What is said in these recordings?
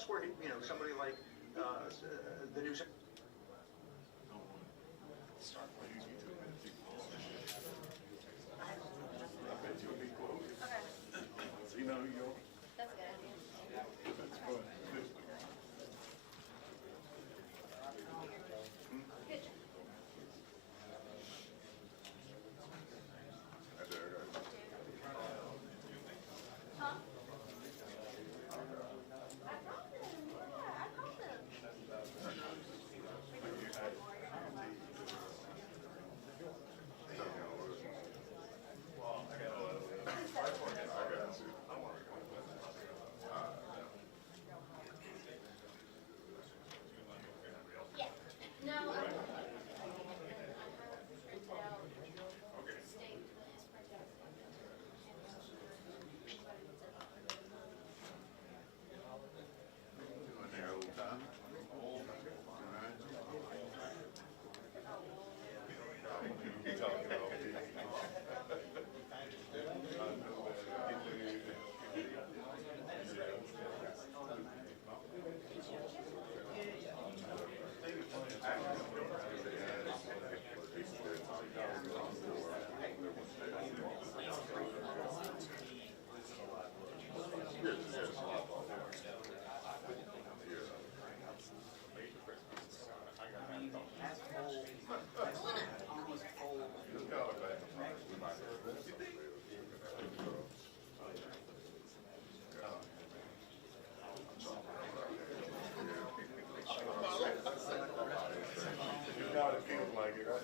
that's where, you know, somebody like the new. You know who you are? That's a good idea. That's fun. Good job. Huh? I called him. Yeah, I called him. Yeah. No, I have printed out state list printed out. Old time. You talking all day. It feels like it, right?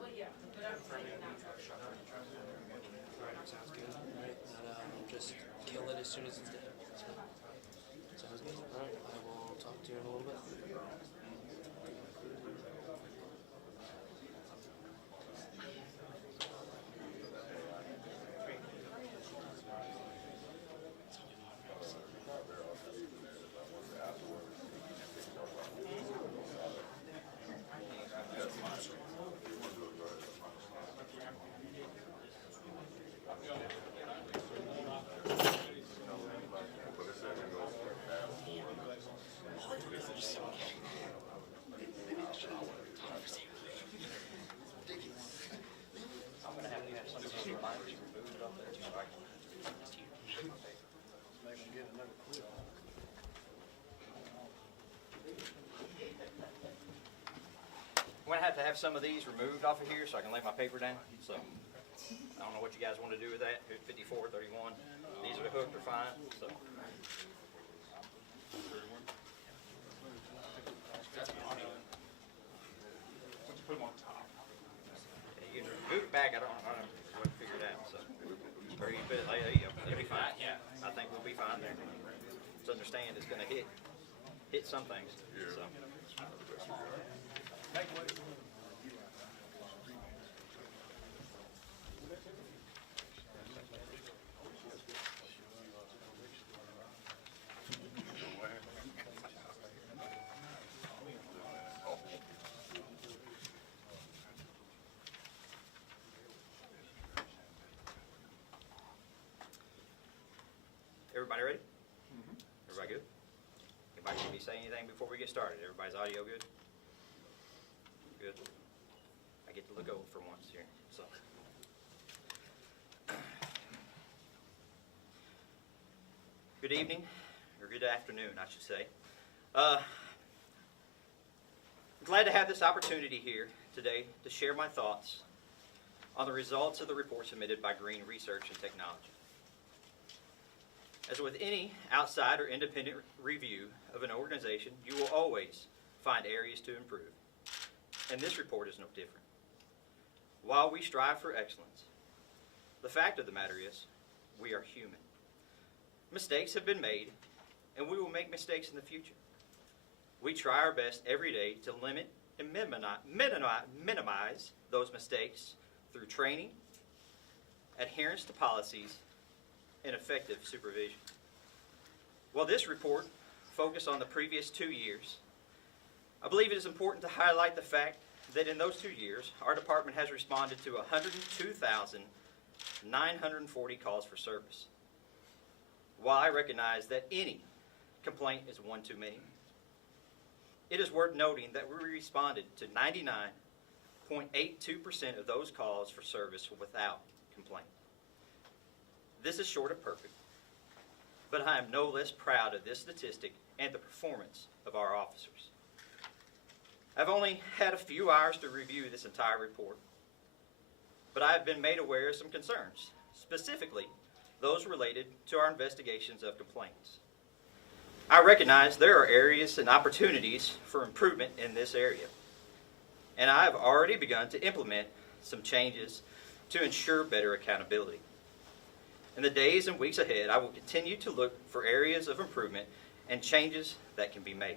Well, yeah, but I'm saying not. Sounds good. All right, and just kill it as soon as it's dead. Sounds good. All right, I will talk to you in a little bit. I'm gonna have to have some of those reminders removed off there too. So I can Make them get another clip. I'm gonna have to have some of these removed off of here so I can lay my paper down. So I don't know what you guys want to do with that. 54, 31. These are hooked or fine. So. Put them on top. You can move it back. I don't figure it out. understand is going to hit some things. So. Everybody ready? Everybody good? Anybody need me to say anything before we get started? Everybody's audio good? Good. I get to look old for once here. So, good evening, or good afternoon, I should say. I'm glad to have this opportunity here today to share my thoughts on the results of the report submitted by Green Research and Technology. As with any outside or independent review of an organization, you will always find areas to improve. And this report is no different. While we strive for excellence, the fact of the matter is, we are human. Mistakes have been made, and we will make mistakes in the future. We try our best every day to limit and minimize those mistakes through training, adherence to policies, and effective supervision. While this report focused on the previous 2 years, I believe it is important to highlight the fact that in those 2 years, our department has responded to 102,940 calls for service. While I recognize that any complaint is one too many, it is worth noting that we responded to 99.82% of those calls for service without complaint. This is short of perfect, but I am no less proud of this statistic and the performance of our officers. I've only had a few hours to review this entire report, but I have been made aware of some concerns, specifically those related to our investigations of complaints. I recognize there are areas and opportunities for improvement in this area, and I have already begun to implement some changes to ensure better accountability. In the days and weeks ahead, I will continue to look for areas of improvement and changes that can be made.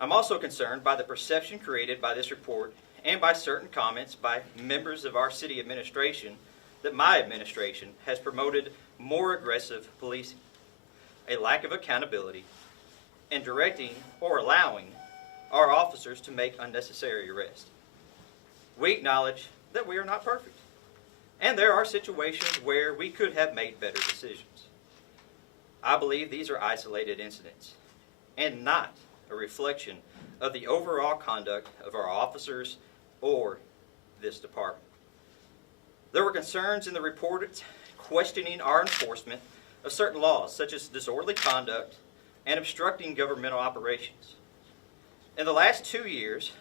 I'm also concerned by the perception created by this report and by certain comments by members of our city administration that my administration has promoted more aggressive policing, a lack of accountability, and directing or allowing our officers to make unnecessary arrests. We acknowledge that we are not perfect, and there are situations where we could have made better decisions. I believe these are isolated incidents and not a reflection of the overall conduct of our officers or this department. There were concerns in the report questioning our enforcement of certain laws, such as disorderly conduct and obstructing governmental operations. In the last 2 years,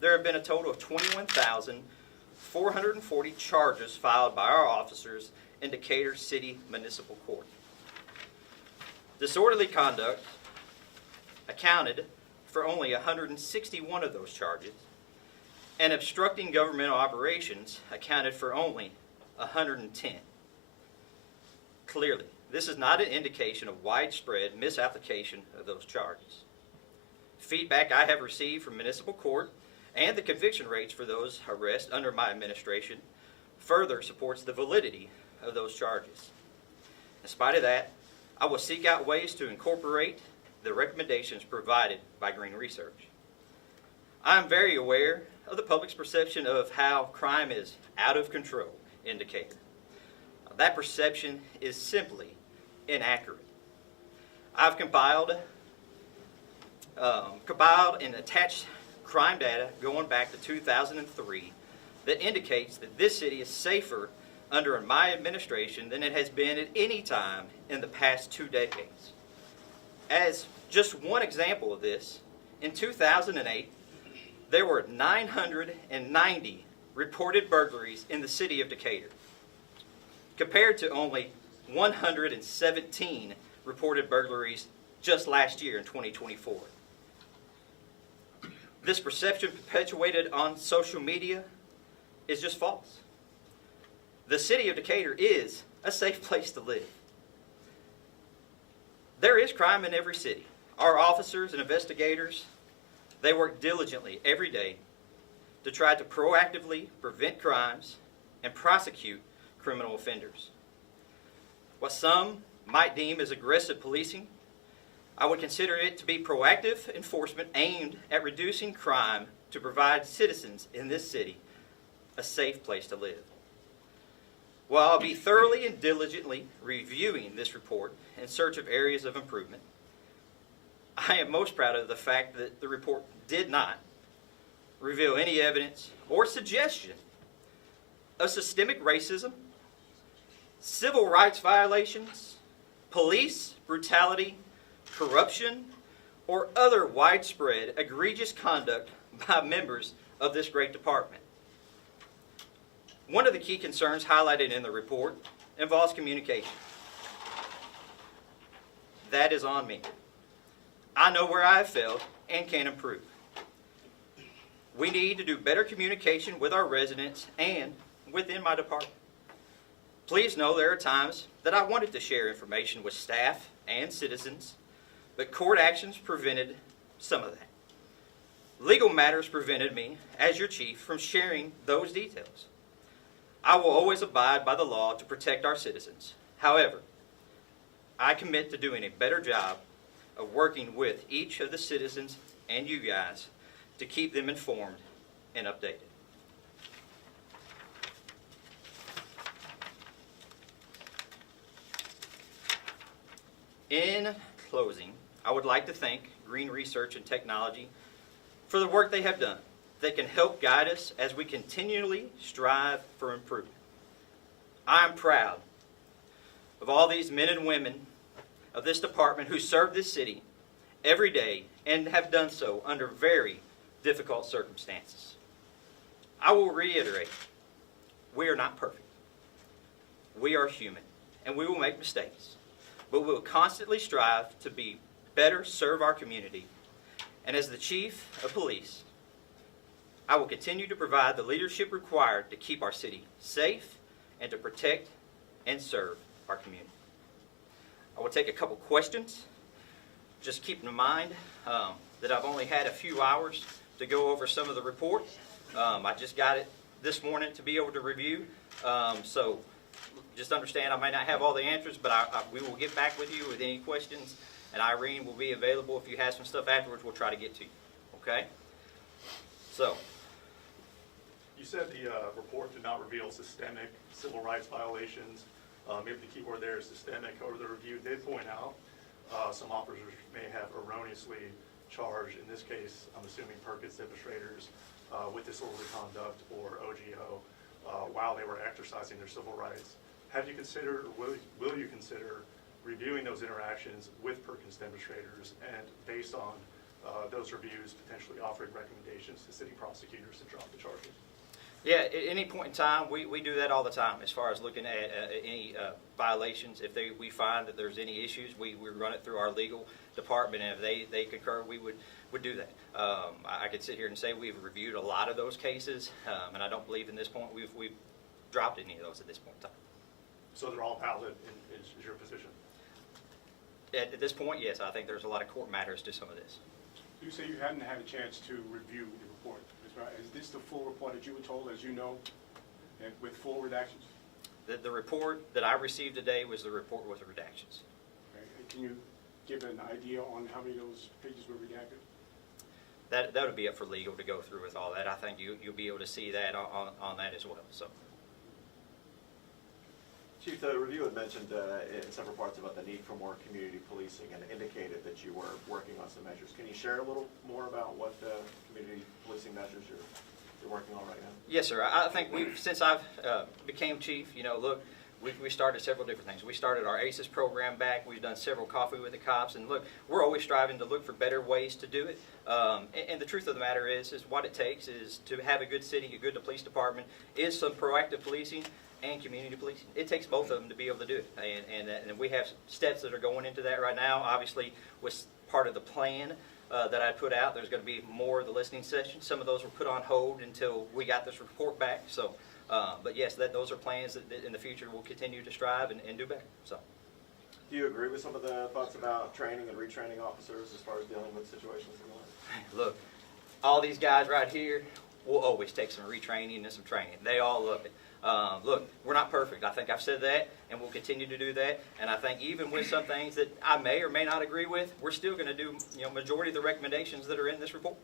there have been a total of 21,440 charges filed by our officers in Decatur City Municipal Court. Disorderly conduct accounted for only 161 of those charges, and obstructing governmental operations accounted for only 110. Clearly, this is not an indication of widespread misapplication of those charges. Feedback I have received from municipal court and the conviction rates for those arrests under my administration further supports the validity of those charges. In spite of that, I will seek out ways to incorporate the recommendations provided by Green Research. I am very aware of the public's perception of how crime is out of control in Decatur. That perception is simply inaccurate. I've compiled and attached crime data going back to 2003 that indicates that this city is safer under my administration than it has been at any time in the past 2 decades. As just one example of this, in 2008, there were 990 reported burglaries in the city of Decatur, compared to only 117 reported burglaries just last year in 2024. This perception perpetuated on social media is just false. The city of Decatur is a safe place to live. There is crime in every city. Our officers and investigators, they work diligently every day to try to proactively prevent crimes and prosecute criminal offenders. What some might deem as aggressive policing, I would consider it to be proactive enforcement aimed at reducing crime to provide citizens in this city a safe place to live. While I'll be thoroughly and diligently reviewing this report in search of areas of improvement, I am most proud of the fact that the report did not reveal any evidence or suggestion of systemic racism, civil rights violations, police brutality, corruption, or other widespread egregious conduct by members of this great department. One of the key concerns highlighted in the report involves communication. That is on me. I know where I have failed and can improve. We need to do better communication with our residents and within my department. Please know there are times that I wanted to share information with staff and citizens, but court actions prevented some of that. Legal matters prevented me, as your chief, from sharing those details. I will always abide by the law to protect our citizens. However, I commit to doing a better job of working with each of the citizens and you guys to keep them informed and updated. In closing, I would like to thank Green Research and Technology for the work they have done that can help guide us as we continually strive for improvement. I am proud of all these men and women of this department who serve this city every day and have done so under very difficult circumstances. I will reiterate, we are not perfect. We are human, and we will make mistakes, but we will constantly strive to be better serve our community. And as the chief of police, I will continue to provide the leadership required to keep our city safe and to protect and serve our community. I will take a couple questions. Just keeping in mind that I've only had a few hours to go over some of the report. I just got it this morning to be able to review. So just understand I may not have all the answers, but we will get back with you with any questions. And Irene will be available. If you have some stuff afterwards, we'll try to get to you. Okay? So. You said the report did not reveal systemic civil rights violations. Maybe the key word there is systemic. However, the review did point out some officers may have erroneously charged, in this case, I'm assuming Perkins demonstrators, with disorderly conduct or OGO while they were exercising their civil rights. Have you considered, or will you consider reviewing those interactions with Perkins demonstrators and based on those reviews potentially offering recommendations to city prosecutors to drop the charges? Yeah, at any point in time, we do that all the time as far as looking at any violations. If we find that there's any issues, we run it through our legal department, and if they concur, we would do that. I could sit here and say we've reviewed a lot of those cases, and I don't believe in this point we've dropped any of those at this point in time. So they're all valid is your position? At this point, yes, I think there's a lot of court matters to some of this. You say you hadn't had a chance to review the report. Is this the full report that you were told, as you know, and with full redactions? The report that I received today was the report with the redactions. Okay. Can you give an idea on how many of those pages were redacted? That would be up for legal to go through with all that. I think you'll be able to see that on that as well. So. Chief, the review had mentioned in several parts about the need for more community policing and indicated that you were working on some measures. Can you share a little more about what community policing measures you're working on right now? Yes, sir. I think since I've became chief, look, we started several different things. We started our ACES program back. We've done several coffee with the cops, and look, we're always striving to look for better ways to do it. And the truth of the matter is what it takes is to have a good city, a good police department, is some proactive policing and community policing. It takes both of them to be able to do it, and we have steps that are going into that right now. Obviously, was part of the plan that I put out. There's going to be more of the listening sessions. Some of those were put on hold until we got this report back. So, but yes, those are plans that in the future we'll continue to strive and do better. So. Do you agree with some of the thoughts about training and retraining officers as far as dealing with situations in life? Look, all these guys right here will always take some retraining and some training. They all love it. Look, we're not perfect. I think I've said that, and we'll continue to do that. And I think even with some things that I may or may not agree with, we're still going to do, majority of the recommendations that are in this report.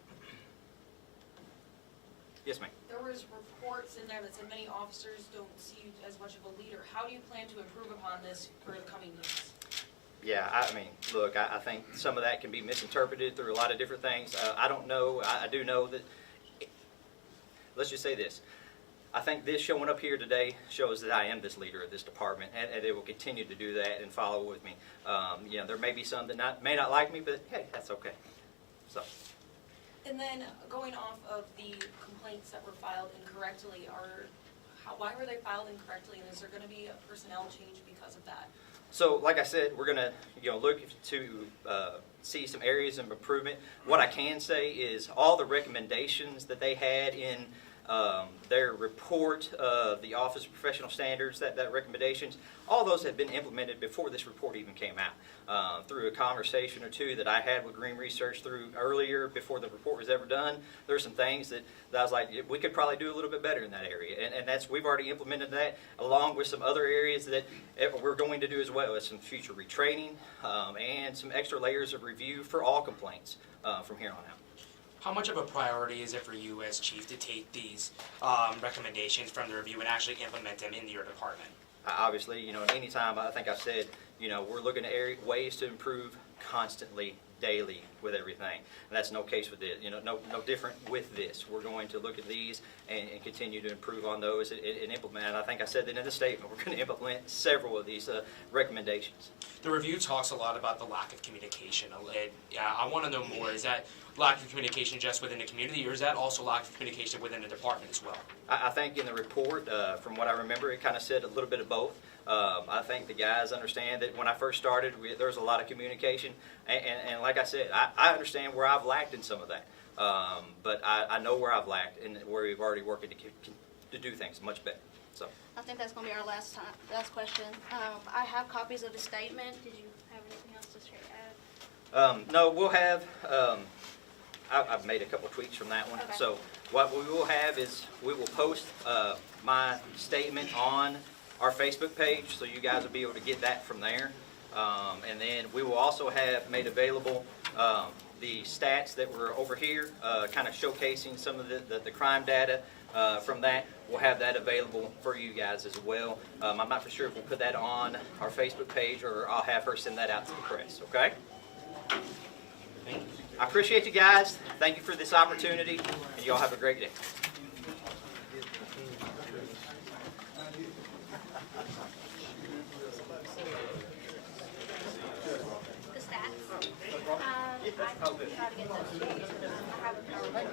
Yes, ma'am. There was reports in there that said many officers don't see you as much of a leader. How do you plan to improve upon this for the coming years? Yeah, I mean, look, I think some of that can be misinterpreted through a lot of different things. I don't know. I do know that, let's just say this. I think this showing up here today shows that I am this leader of this department, and it will continue to do that and follow with me. There may be some that may not like me, but hey, that's okay. So. And then going off of the complaints that were filed incorrectly, why were they filed incorrectly, and is there going to be a personnel change because of that? So, like I said, we're going to look to see some areas of improvement. What I can say is all the recommendations that they had in their report of the Office of Professional Standards, that recommendations, all those have been implemented before this report even came out. Through a conversation or two that I had with Green Research through earlier, before the report was ever done, there's some things that I was like, we could probably do a little bit better in that area. And we've already implemented that, along with some other areas that we're going to do as well as some future retraining and some extra layers of review for all complaints from here on out. How much of a priority is it for you as chief to take these recommendations from the review and actually implement them in your department? Obviously, anytime, I think I've said, we're looking at ways to improve constantly, daily with everything. And that's no case with it, no different with this. We're going to look at these and continue to improve on those and implement. And I think I said that in the statement, we're going to implement several of these recommendations. The review talks a lot about the lack of communication. I want to know more. Is that lack of communication just within the community, or is that also lack of communication within the department as well? I think in the report, from what I remember, it kind of said a little bit of both. I think the guys understand that when I first started, there was a lot of communication. And like I said, I understand where I've lacked in some of that. But I know where I've lacked and where we've already working to do things much better. So. I think that's going to be our last question. I have copies of the statement. Did you have anything else to add? No, we'll have, I've made a couple tweaks from that one. Okay. So what we will have is we will post my statement on our Facebook page, so you guys will be able to get that from there. And then we will also have made available the stats that were over here, kind of showcasing some of the crime data from that. We'll have that available for you guys as well. I'm not for sure if we'll put that on our Facebook page or I'll have her send that out to the press, okay? Thank you. I appreciate you guys. Thank you for this opportunity, and y'all have a great day. The stats. I can try to get those to you. I have a PowerPoint.